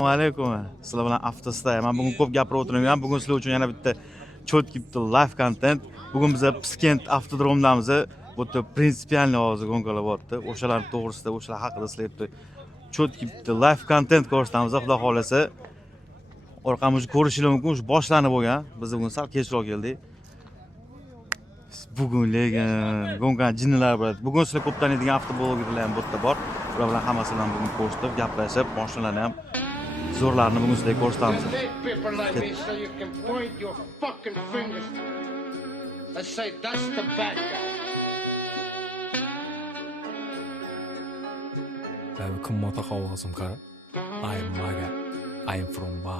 Assalomu alaykum. Sizlar bilan Aftasda. Men bugun ko'p gapirib o'tirmayman. Bugun sizlar uchun yana bitta cho'tki bitta live content. Bugun biz Piskent avtodromdamiz. Bu yerda prinsipialniy ovozi go'ngalabyapti. O'shalar to'g'risida, o'shalar haqida sizlar bitta cho'tki bitta live content ko'rsatamiz. Xudo xolasa orqamizda ko'rishingiz mumkin. Shu boshlanib bo'lgan. Biz bugun sal kechroq keldik. Bugun lekin go'ngan jinnilar bilan. Bugun sizlar ko'p taniydigan avtoblogerlar ham bu yerda bor. Ular bilan hammasi bilan bugun ko'rishib, gaplashib, mashinalarni ham zo'rlarni bugun sizlarga ko'rsatamiz. Paper like me so you can point your fucking fingers and say that's the bad guy. Ben kımmata kavgasım kara. I am Maga. I am from Ba.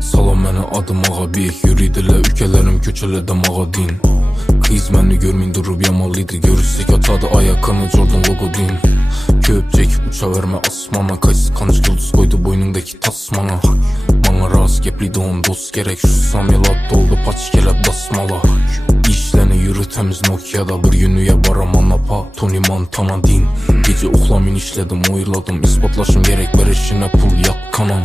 Salam mənə adım ağa beyik. Yürüydülə ülkələrim köçələdə mağa din. Kız məni görməyin durub yamalıydı. Görürsək atadı ayaqqanı Jordan logo din. Köpcək uça vermə asmana. Kaysız kanıç yıldız koydu boynundaki tasmana. Bana rast gepliydi on dost gerek. Şu samilat doldu paç gelep dasmala. İşləni yürü təmiz Nokia'da. Bir günlüyə baramana pa Tony Montana din. Gece uxlamin işlədim oyladım. İspatlaşım gerek verişinə pul yat kanam.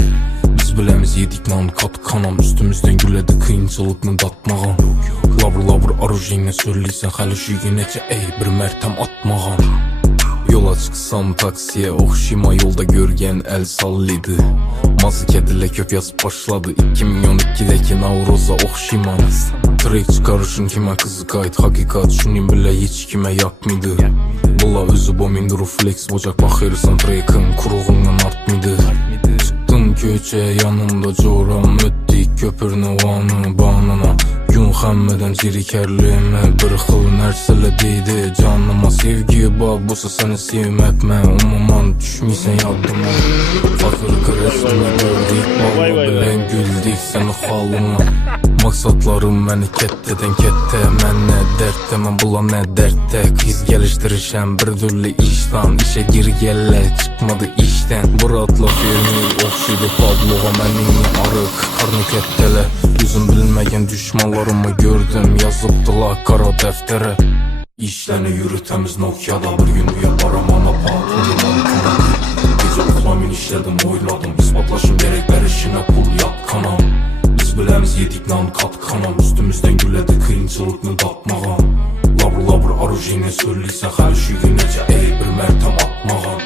Biz biləmiz yedik nan kat kanam. Üstümüzdən gülədi kıyınçılıqını datmağam. Labır arujinə söyləysən xəli şüyü necə ey bir mərtəm atmağam. Yola çıksam taksiye oxşima yolda görgən əl sallıydı. Mazı kedilə köp yazıb başladı 2012'deki Navroz'a oxşiman. Trek çıkarışın kimə kızı qayıt hakikat. Şunin bilə hiç kimə yakmıydı. Bula özü bomindir flex bocak baxırsan trekin kuruğundan artmıydı. Çıktım köçe yanımda coram ötdik köpürünü vanı banına. Gün xəmmədən cirikərlimə bir xil nərsələ deydi canıma. Sevgi bak busa səni sevməkmə umuman düşməysən yadıma. Fakırqı rəsmini gördük baba bilən güldük səni xalına. Maksatlarım məni kəttədən kəttə. Mən nə dərddə mən bula nə dərddə. Kız gəlişdirişəm bir türlü işdən. İşə gir gəllə çıxmadı işdən. Buratla fermir oxşuydu Pabloğa mənim arıq qarnı kəttələ. Yüzüm bilməyən düşmanlarımı gördüm. Yazıbdılar qara dəftərə. İşləni yürü təmiz Nokia'da. Bir gün yaparım ana patronum. Gece uxlamin işlədim oyladım. İspatlaşım gerek verişinə pul yat kanam. Biz biləmiz yedik nan kat kanam. Üstümüzdən gülədi kıyınçılıqını datmağam. Labır arujinə söyləysən xəli şüyü necə ey bir mərtəm atmağam.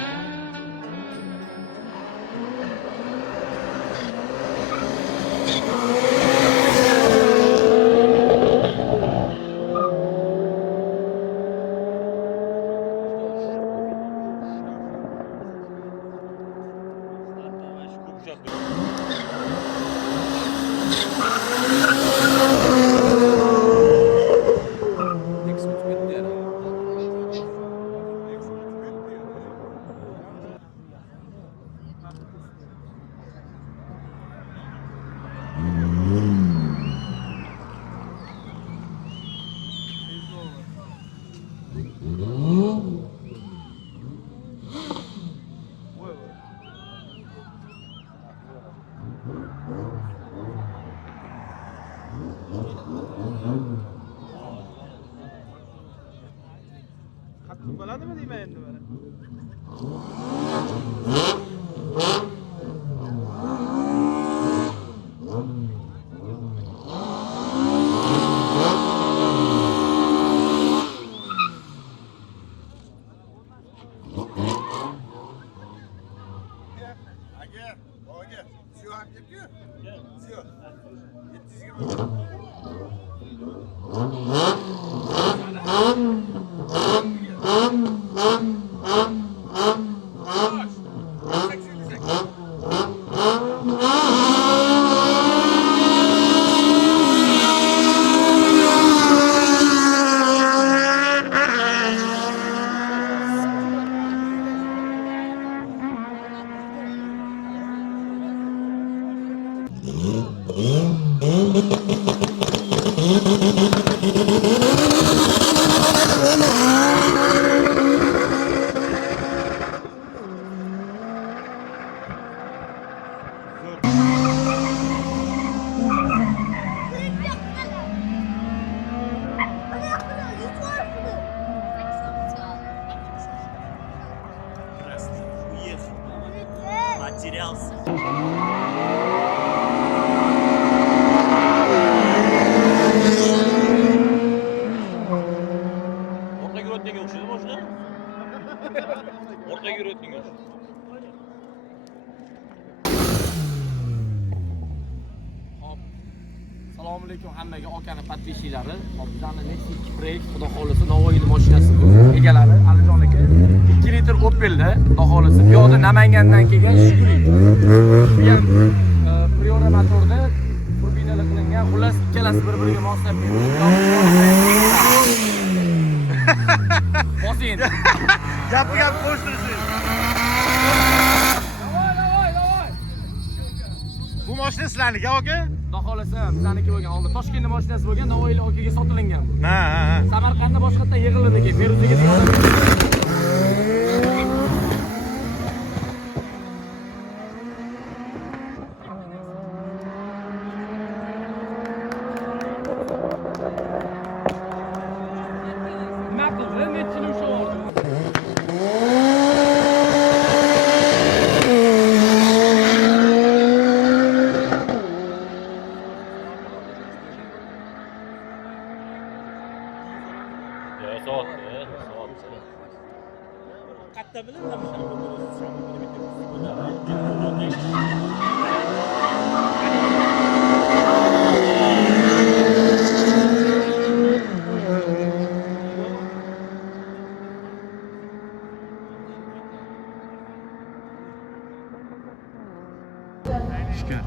Hakkı buladı mı diyeyim endi böyle? Уехал. Потерялся. Ortaga yurayotganga o'xshaydi mashina. Ortaga yurayotganga o'xshaydi. Assalomu alaykum hammaga okani podpischiklari. Hop, bizning Nexus 2 Project xudo xolisa Navoiyning mashinasi bu. Egalari Alijon aka 2 litr Opelda xudo xolisa bu yoqda Namangandan kelgan Shiguli. Bu ham Priora motorda turbinali qilingan. Xullas ikkalasi bir-biriga moslab Bosin. Gapga gap qo'shtirsiz. Davay. Bu mashina sizlarniki aka? Xudo xolisa bizaniki bo'lgan. Oldin Toshkentning mashinasi bo'lgan, Navoiylik akaga sotilingan bu. Ha. Samarqandda boshqa yerdan yig'ildi keyin Feruzaga degan. Nima qildi? Nechini ushlavordi? Katta bilan Shukr.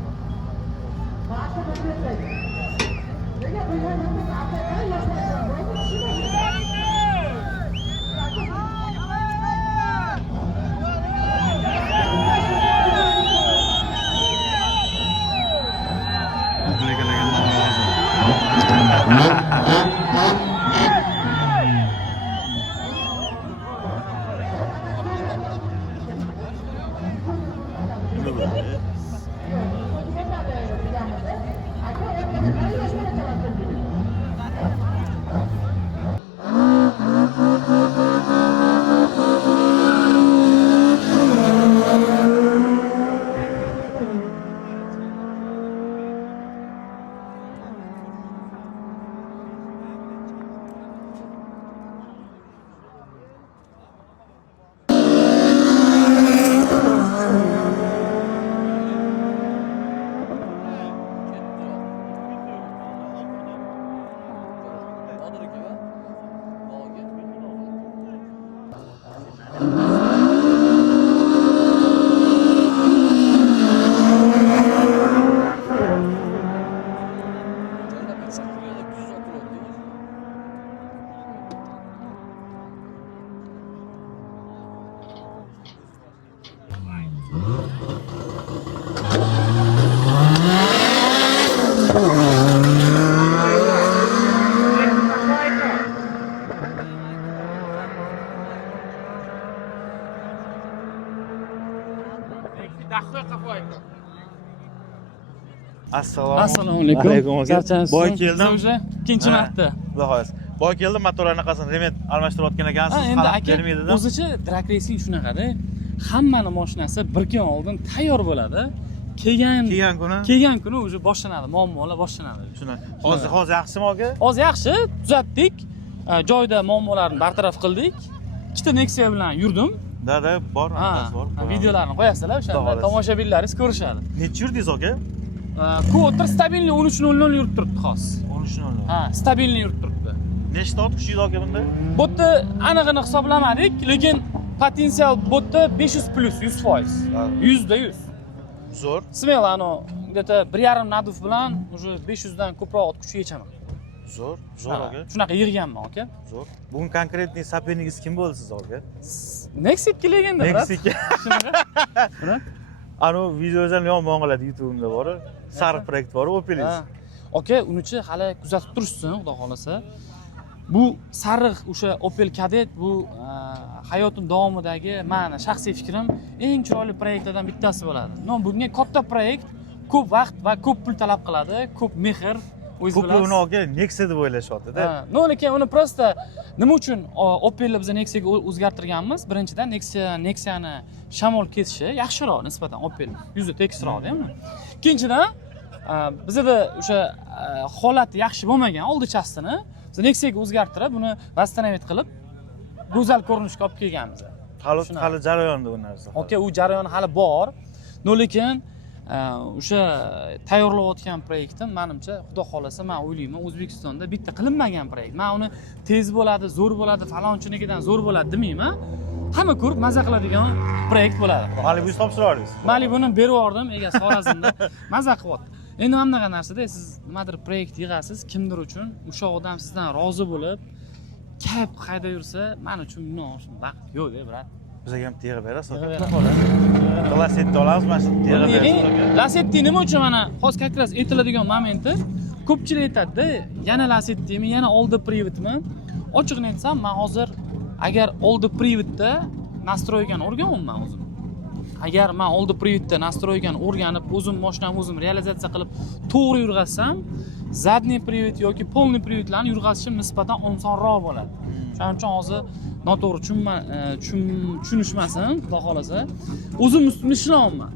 Assalomu alaykum. Charchasiz. Boy keldim. O'sha ikkinchi marta. Xudo xohlasa. Boy keldim, motorlar anaqasini remont almashtirayotgan ekansiz. Endi Xalaq aka bermaydi-da. o'zicha drag racing shunaqada. Hammani mashinasi bir kun oldin tayyor bo'ladi. Kelgan kuni o'zi boshlanadi, muammolar boshlanadi. Shuni. Hozir yaxshimi aka? Hozir yaxshi, tuzatdik. Joyda muammolarni bartaraf qildik. Ikkita Nexia bilan yurdim. Da, bor, bor. Videolarni qo'yasizlar, o'shanda tomoshabinlaringiz ko'rishadi. Necha yurdingiz aka? Ko'tir stabilniy 13:00 yurib turibdi xos. 13:00. Ha, stabilniy yurib turibdi. Nechta ot kuchli aka bunda? Bu yerda aniqini hisoblamadik, lekin potensial bu yerda 500 plus 100%. 100%. Zo'r. Smelo ano где-то 1,5 naduf bilan уже 500 dan ko'proq ot kuchi yechaman. Zo'r aka. Shunaqa yig'ganman aka. Zo'r. Bugun konkretniy saperingiz kim bo'ldi siz aka? Nexia kelganda, brat. Nexia. Shunaqa. Ano videodan yomon qiladi YouTube'da bor. Sariq proyekt bor, Opel'ingiz. Aka, unichi hali kuzatib turishsin, xudo xolasa. Bu sariq o'sha Opel Kadett bu hayotim davomidagi meni shaxsiy fikrim eng chiroyli proyektlardan bittasi bo'ladi. No, bunga katta proyekt, ko'p vaqt va ko'p pul talab qiladi, ko'p mehr O'zingiz Ko'plar bilasiz. uni aka Nexia deb o'ylashyapti-da. Ha, no, lekin uni prosta nima uchun Opel'ni biz Nexia'ga o'zgartirganmiz? Birinchidan Nexia'ni shamol kesishi yaxshiroq nisbatan Opel. Yuzi tekisroqda ham. Ikkinchidan bizda o'sha holati yaxshi bo'lmagan oldi-chastini biz Nexia'ga o'zgartirib, uni восстановить qilib go'zal ko'rinishga olib kelganmiz. Hali jarayonda u narsa. Okey, u jarayon hali bor. No, lekin o'sha tayyorlayotgan proyektim menimcha, xudo xolasa, men o'ylayman, O'zbekistonda bitta qilinmagan proyekt. Men uni tez bo'ladi, zo'r bo'ladi, falonchinikidan zo'r bo'ladi demayman. Hamma ko'rib maza qiladigan proyekt bo'ladi. Malibu topshirardingiz. Malibuni berib yubordim, egasi Xorazmda maza qilyapti. Endi mana bunaqa narsada siz nimadir proyekt yig'asiz, kimdir uchun o'sha odam sizdan rozi bo'lib, kayf qayda yursa, men uchun baxt yo'q-da, brat. Bizga ham tegib berasiz. Yig'ib Lasetti olamiz, mana shu tegib berasiz. Lasetti nima uchun mana hozir как раз aytiladigan momenti, ko'pchilik aytadi-da, yana Lasettimi, yana oldi prividmi? Ochiqni aytsam, men hozir agar oldi prividda nastroygani o'rganmayman o'zim. Agar men oldi prividda nastroygani o'rganib, o'zim mashinamni o'zim realizatsiya qilib to'g'ri yurg'azsam, zadniy privid yoki polniy prividlarni yurg'azishim nisbatan osonroq bo'ladi. Shuning uchun hozir noto'g'ri tushunishmasin, xudo xolasa, o'zim ustida ishlayapman.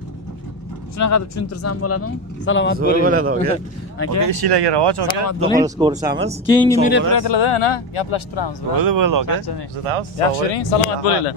Shunaqa deb tushuntirsam bo'ladimi? Salomat bo'ling. Zo'r bo'ladi aka. Aka ishinglarga rivoj aka. Xudo xolasa ko'rishamiz. Keyingi meropриятияларда ana gaplashib turamiz. Bo'ldi aka. Kuzatamiz. Yaxshi yuring, salomat bo'linglar.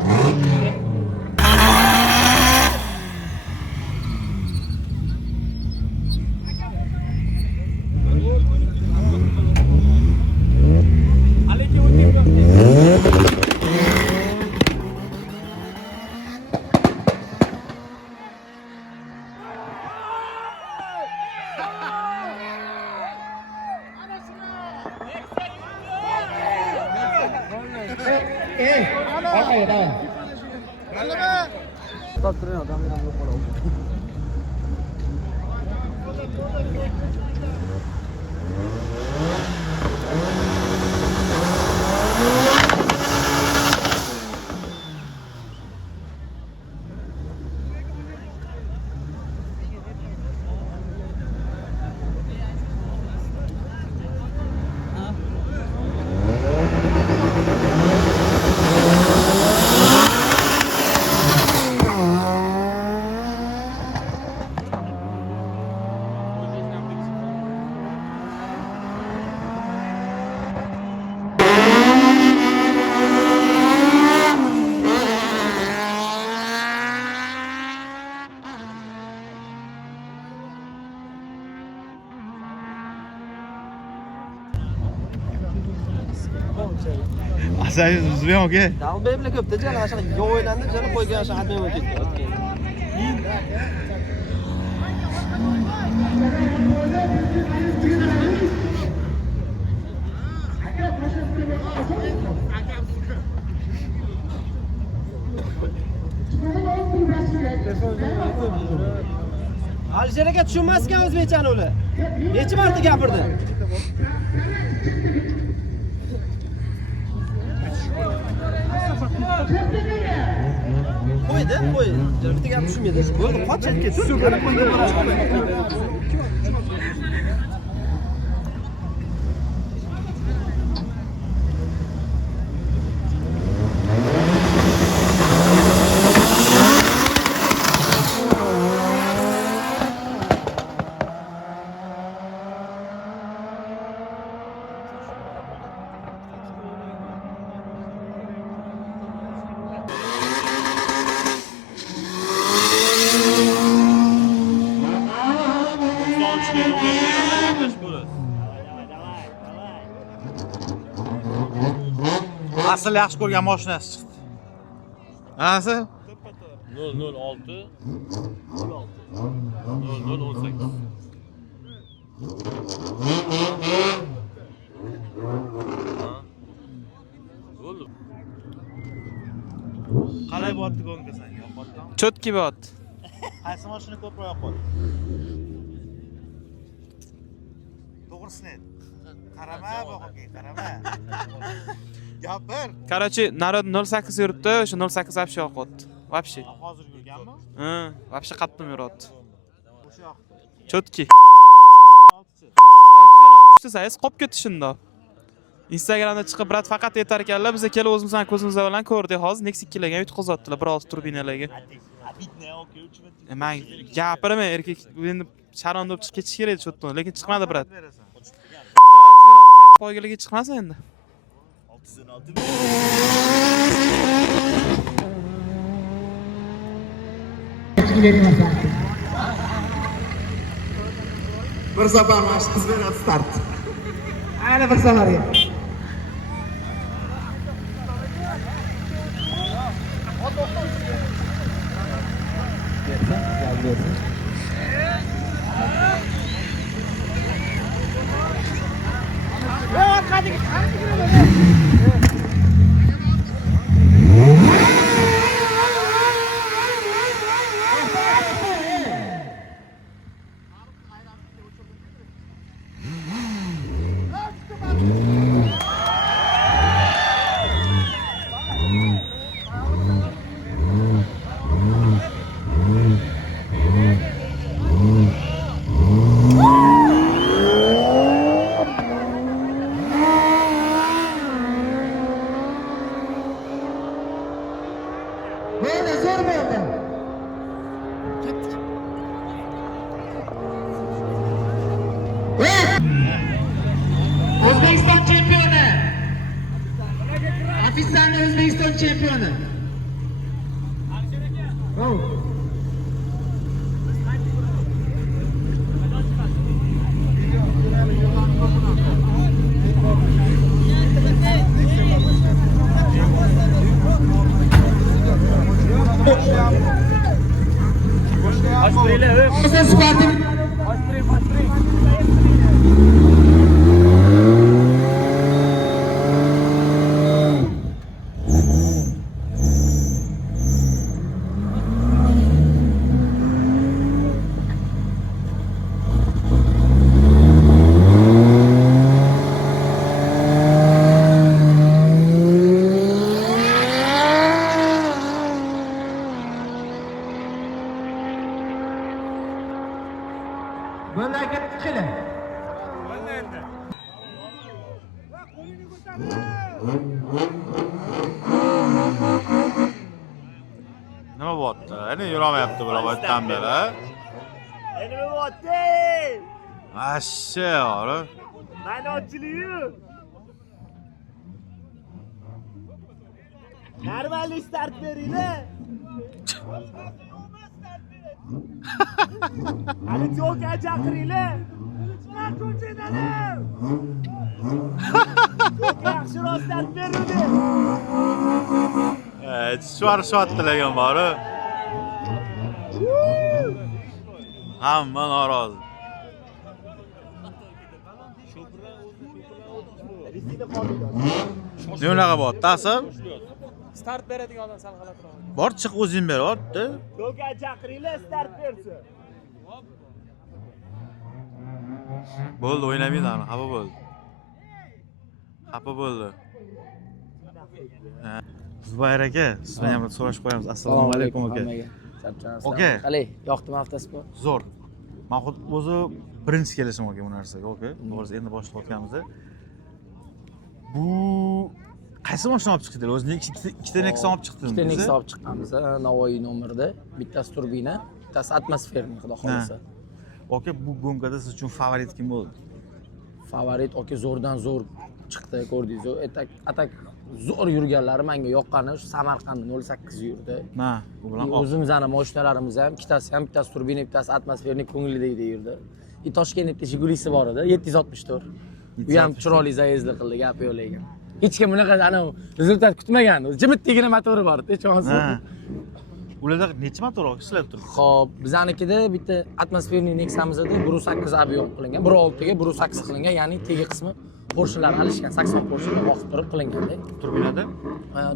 Asangiz bizga aka. Dalbey bilan ko'pda jana shu yo'ylandi, jana qo'ygan shu admin bo'lib ketdi. Alisher aka tushunmas ekan o'zbekchani ular. Necha marta gapirdi? Qo'ydi, qo'ydi. Bitta gap tushunmaydi. Bo'ldi, qoch chetga tur. Yana qo'yga borash. Asl yaxshi ko'rgan mashinasi chiqdi. Asl 006 0018. qalay bo'tdi gonka senga? Yo'qotdimi? Chotki bot. Qaysi mashina ko'proq yoqadi? To'g'risini ayt. Qarama boqqa, qarama. Gapir. Короче, narod 08 yuribdi, o'sha 08 вообще yoqyapti. Вообще. Hozir yurganmi? Вообще qattiq yuribdi. O'sha yoqda. Chotki. desangiz qolib ketish shundoq. Instagramda chiqib brat faqat yetar ekanlar, biza kelib o'zimizdan ko'zimiz bilan ko'rdik hozir Nexus 2 larga yutqizatdilar, bir oz turbinalarga. Men gapiraman, erkak endi sharon deb chiqib ketish kerak edi shu yerdan, lekin chiqmadi brat. Poygalarga chiqmasa endi. Bir safar mashq qilib start. Ana bir safarga. Böyle zor böyle. O'zbekiston chempioni. Afisani O'zbekiston chempioni. Bunlarga chiqili. Nima bo'pti? Endi yuramayapti bular boydan beri. Nima bo'pti? Asha, ora. Ma'nochiliyu. Normal start beringlar. Hali jo'ka chaqiringlar. Chiqar ko'chadalar. Yaxshiroq start beruvdi. Shvar tilagan bor. Hamma norozi. Nimaga bo'pti, asab? Start beradigan odam sal g'alatiroq. Bor chiq o'zing ber, o'tdi. Jo'ka chaqiringlar, start bersin. Bo'ldi, o'ynamaydi, xafa bo'ldi. Xafa bo'ldi. Zubayr aka, sizdan ham so'rashib qo'yamiz. Assalomu alaykum aka. Oka. Qalay, yoqdimi avtosport? Zo'r. Men xuddi o'zi birinchi kelishim aka bu narsaga, oka. To'g'risi endi boshlayotganmiz. Bu qaysi mashina olib chiqdinglar? O'zingiz ikkita Nexus olib chiqdingiz. Ikkita Nexus olib chiqqanmiz, Navoiy nomerda. Bittasi turbina, bittasi atmosferniy, xudo xolasa. Oka, bu gongada siz uchun favorit kim bo'ldi? Favorit oka zo'rdan zo'r chiqdi, ko'rdingiz-ku. Atak zo'r yurganlari menga yoqqani shu Samarqand 08 yurdi. Ha, bu bilan o'zimizning mashinalarimiz ham, ikkitasi ham, bittasi turbina, bittasi atmosferniy ko'ngildagidek yurdi. Toshkentda Jigulisi bor edi, 764. Bu ham chiroyli zayezdli qildi, gapi yo'q lekin. Hech kim bunaqa ana rezultat kutmagan. Jimitligina motori bor edi, chonsi. Ularda necha motor ishlab turibdi? Xo'p, bizanikida bitta atmosferniy Nexus'imiz edi, 1.8 avion qilingan, 1.6 ga 1.8 qilingan, ya'ni tegi qismi Porsche'lar alishgan, 80 Porsche'ga bosib turib qilinganda. Turbinada?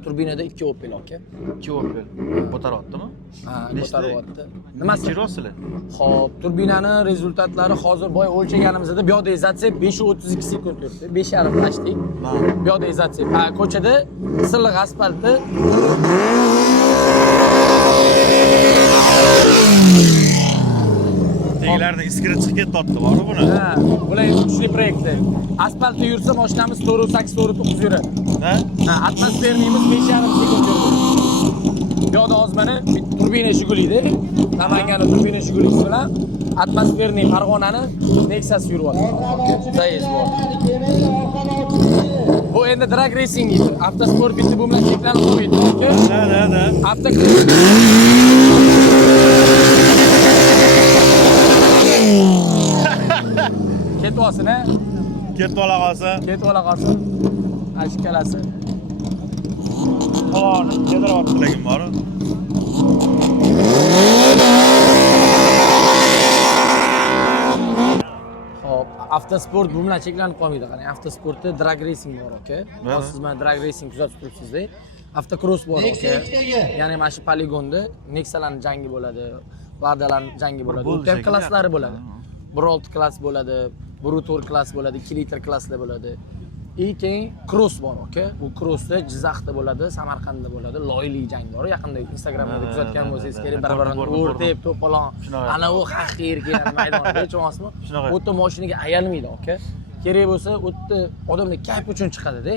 Turbinada 2 Opel aka. 2 Opel. Ko'taryaptimi? Ha, ko'taryapti. Nimasi? Jirosizlar? Xo'p, turbinani rezultatlari hozir boya o'lchaganimizda biodizatsiya 5.32 sekund yuribdi. 5.5 plastik. Biodizatsiya. Ko'chada silliq asfaltda Teglar ichkaridan iskira chiqib ketyapti, bormi buni? Ha, bular kuchli proyektlar. Asfaltda yursa mashinamiz 4.8 4.9 yuradi. Ha? Ha, atmosferimiz 5,5 sekund yuradi. Bu yoqda hozir mana turbina Jigulida, Namanganning turbina Jigulisi bilan atmosferning Farg'onani Nexus yuryapti. Zayiz bor. Bu endi drag racing edi. Avtosport bitti bu bilan cheklanib qo'ydi. Da. Avtokross. Ketyapsin, ha? Ketib ola qolsa. Ketib ola qolsin. Ashkalasi. Qo'lni kedirib lekin bor. Hop, avtosport bu bilan cheklanib qolmaydi. Qarang, avtosportda drag racing bor, aka. Hozir siz mana drag racing kuzatib turibsiz-da. Avtokross bor, aka. Ya'ni mana shu poligonda Nexalarning jangi bo'ladi, Vardalarning jangi bo'ladi. UTM klasslari bo'ladi. 1.6 klass bo'ladi, 1.4 klass bo'ladi, 2 litr klasslar bo'ladi. Keyin cross bor, aka. Bu crossda Jizzaxda bo'ladi, Samarqandda bo'ladi, loyili jang bor. Yaqinda Instagramda kuzatgan bo'lsangiz kerak, bir-birini o'rtib, to'polon. Ana u xaxir kelgan maydonda, tushunasizmi? O'tda mashinaga ayalmaydi, aka. Kerak bo'lsa, o'tda odamlar kayf uchun chiqadi-da.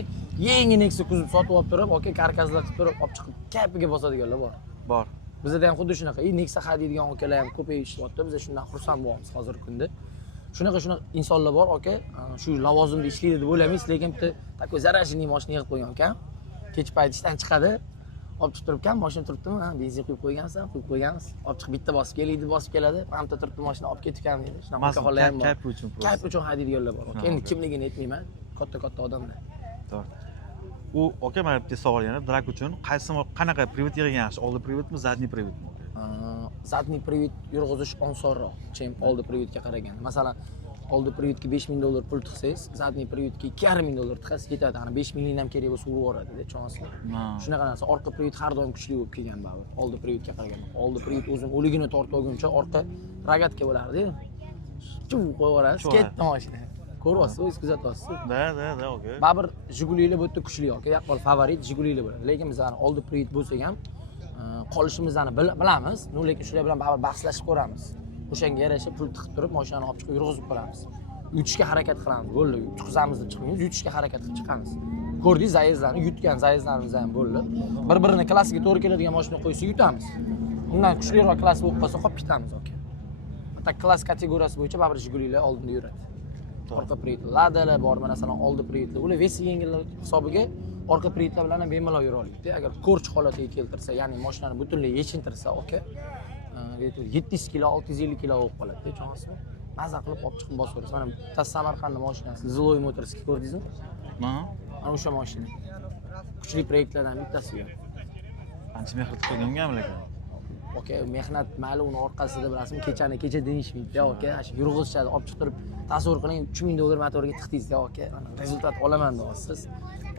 Yangi Nexus kuzib sotib olib turib, aka, karkaslar qilib turib, olib chiqib kayfiga bosadiganlar bor. Bor. Bizda ham xuddi shunaqa. Nexus hadiydigan akalar ham ko'payishyapti. Biz shundan xursand bo'lamiz hozirgi kunda. Shunaqa insonlar bor, aka. Shu lavozimda ishlaydi deb o'ylamaysiz, lekin bitta такой zarajniy mashina yig'ib qo'ygan ekan. Kech payti ishdan chiqadi. Olib chiqib turibkan, mashina turibdimi? Ha, benzin quyib qo'ygansan, quyib qo'yganmiz. Olib chiqib bitta bosib keladi, bosib keladi. Pamta turibdi, mashina olib ketgan deydi. Shunaqa holatlar ham bor. Kayf uchun hadiydiganlar bor. Endi kimligini aytmayman. Katta odamlar. To'g'ri. U aka, mana bitta savol yana drag uchun qanaqa privat yig'gan yaxshi? Oldi privatmi, zadniy privatmi? Zadniy privat yurg'izish osonroq, chem oldi privatga qaraganda. Masalan, oldi privatga $5,000 pul tiqsangiz, zadniy privatga $2,500 tiqasiz ketadi. Ana 5 mingni ham kerak bo'lsa urib yuboradi-da, tushunasizmi? Shunaqa narsa. Orqa privat har doim kuchli bo'lib kelgan baribir. Oldi privatga qaraganda. Oldi privat o'zim o'ligini tortib olguncha orqa rogatka bo'lardi. Chuv qo'yib yuborasiz, ketdi mashina. Ko'ryapsiz, o'zingiz kuzatyapsiz. Da, aka. Baribir Jigulilar bu yerda kuchli, aka. Yaqqol favorit Jigulilar bo'ladi. Lekin biz ana oldi privat bo'lsak ham qolishimizni bilamiz, lekin shular bilan baribir bahslashib ko'ramiz. O'shanga yarasha pul tiqib turib, mashinani olib chiqib yurg'izib ko'ramiz. Yutishga harakat qilamiz, bo'ldi. Chiqamiz deb chiqmaymiz, yutishga harakat qilib chiqamiz. Ko'rdingiz, zayezdlarni yutgan zayezdlarimiz ham bo'ldi. Bir-birini klassiga to'g'ri keladigan mashina qo'ysa yutamiz. Undan kuchliroq klass bo'lib qolsa qolib ketamiz, aka. Hatta klass kategoriyasi bo'yicha baribir Jigulilar oldinda yuradi. Orqa privat Ladalar bor, masalan, oldi privatlar. Ular vesi yengillar hisobiga orqa privatlar bilan ham bemalol yura oladi. Agar ko'rch holatiga keltirsa, ya'ni mashinani butunlay yechintirsa, aka, 700 kilo, 650 kilo bo'lib qoladi, tushunasizmi? Maza qilib olib chiqib bosaverasiz. Mana bitta Samarqandning mashinasi, Ziloy Motorski ko'rdingizmi? Ana o'sha mashina. Kuchli proyektlardan bittasi bu. Ancha mehnat qilganmi lekin? Aka, mehnat mayli uni orqasida bilasizmi, kecha deyishmaydi, aka. Shu yurg'izishadi, olib chiqib turib, tasavvur qiling, $3,000 motorga tiqdingiz-da, aka. Rezultat olaman deyapsiz.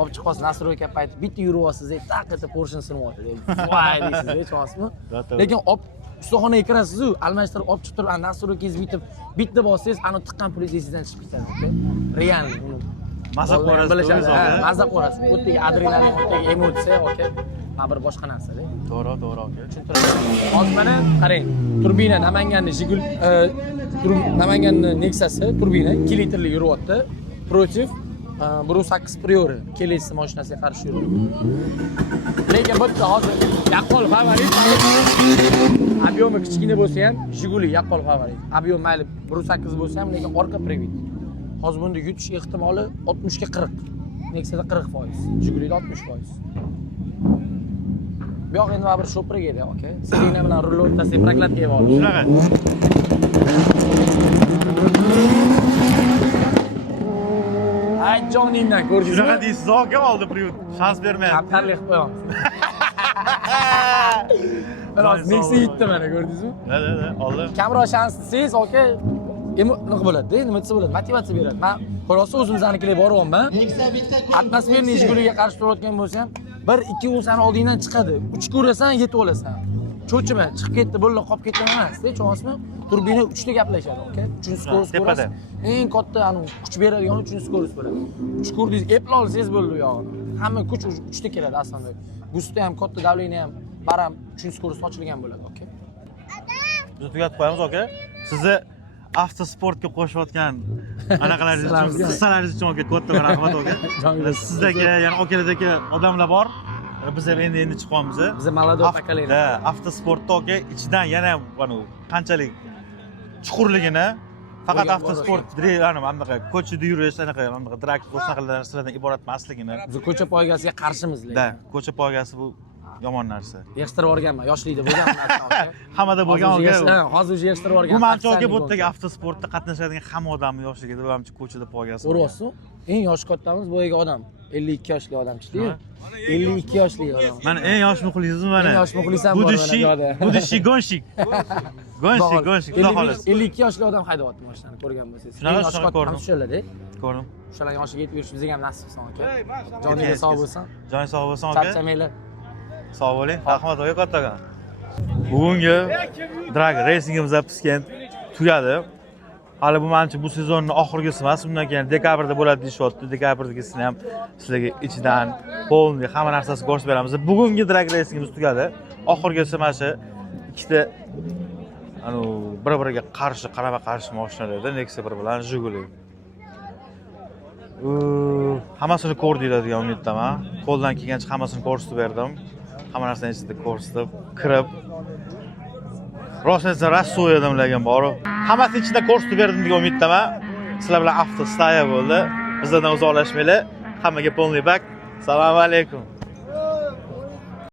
Olib chiqasiz, nastroyka payti bitta yuryapsiz, taqqa Porsche sinmayapti. Voy deysiz, tushunasizmi? Lekin ustaxonaga kirasiz-ku, almashtirib olib chiqib turib, nastroykangiz bitta bossangiz, ana tiqqan pulingiz esingizdan chiqib ketadi, aka. Realniy uni Maza qo'rasiz, maza qo'rasiz. O'tdagi adrenalin, o'tdagi emotsiya, aka. Bir boshqa narsa-da. To'g'ri, aka. Tushuntiraman. Hozir mana qarang, turbina Namanganning Namanganning Nexus'i turbina 2 litrli yuryapti. Protiv 1.8 Priori kelesi mashinasiga qarshi yuradi. Lekin bitta hozir yaqqol favorit. Obyomi kichkina bo'lsa ham Jiguli yaqqol favorit. Obyom mayli 1.8 bo'lsa ham, lekin orqa privat. Hozir bunda yutish ehtimoli 60 ga 40. Nexusda 40%, Jigulida 60%. Bu yoq endi baribir shopirga edi, aka. Sirena bilan rul o'rtasiga prokladka yeb oldi. Shunaqa. Ay joningdan ko'rdingizmi? Shunaqa deysiz, aka, oldi privat. Shans bermayapti. Kaptarli qilib qo'yamiz. Biroz Nexus yutdi mana, ko'rdingizmi? Da, oldi. Kamroq shans desangiz, aka, nima bo'ladi-da, nima desa bo'ladi, motivatsiya beradi. Men xolos o'zimiznikiga boryapman. Atmosferni Jiguliga qarshi turayotgan bo'lsam, 1-2 o'sani oldingdan chiqadi. 3 ko'rasan, yetib olasan. Cho'chima, chiqib ketdi, bo'ldi, qolib ketgan emas-da, tushunasizmi? Turbina 3 ta gaplashadi, aka. 3-skorost ko'rasiz. Eng katta kuch beradigan 3-skorost bo'ladi. 3 ko'rdingiz, eplay olsangiz bo'ldi u yog'ini. Hamma kuch 3 ta keladi aslida. Gusti ham katta, davleniya ham baram 3-skorost ochilgan bo'ladi, aka. Biz tugatib qo'yamiz, aka. Sizni avtosportga qo'shayotgan qissalaringiz uchun aka katta rahmat aka. Sizdagi yana akalardagi odamlar bor. Biz ham endi chiqamiz. Biz молодой поколение. Avtosportda aka ichidan yana qanchalik chuqurligini faqat avtosport anaqa ko'chada yurish anaqa drag narsalardan iborat emasligini. Biz ko'cha poygasiga qarshimiz. Da, ko'cha poygasi bu yomon narsa. Yig'ishtirib o'rganman, yoshlikda bo'lgan narsa. Hammada bo'lgan aka. Hozir уже yig'ishtirib o'rganman. Bu mancha aka bu yerdagi avtosportda qatnashadigan hamma odamning yoshligida mancha ko'chada poygasi. O'rvosi. Eng yoshi kattamiz boyagi odam. 52 yoshli odamchi-ku. 52 yoshli odam. Mana eng yosh muxlisimiz mana. Eng yosh muxlisam bor mana bu yerda. Budishi gonshik. Gonshik, xudo xolos. 52 yoshli odam haydayapti mashinani ko'rgan bo'lsangiz. Shunaqa, Eng yoshi shunaqa katta ham shularda. Ko'rdim. O'shalar yoshiga yetib yurish bizga ham nasib qilsin aka. Joningiz sog' bo'lsin. Joningiz sog' bo'lsin aka. Charchamanglar. Sog' bo'ling. Rahmat aka kattaga. Bugungi drag racingimiz Piskent tugadi. Hali bu menimcha bu sezonning oxirgisi emas, undan keyin dekabrda bo'ladi deyishyapti. Dekabrdagisini ham sizlarga ichidan polniy hamma narsasini ko'rsatib beramiz. Bugungi drag racingimiz tugadi. Oxirgisi mana shu ikkita bir-biriga qarshi, qarama-qarshi mashinalarda Nexia 1 bilan Jiguli. Hammasini ko'rdinglar degan umiddaman. Qo'ldan kelgancha hammasini ko'rsatib berdim. Hamma narsani ichida ko'rsatib, kirib rostdan Rossiyadan bilagan bor. Hammasini ichida ko'rsatib berdim degan umiddaman. Sizlar bilan avto staya bo'ldi. Bizlardan uzoqlashmanglar. Hammaga polniy bak. Assalomu alaykum.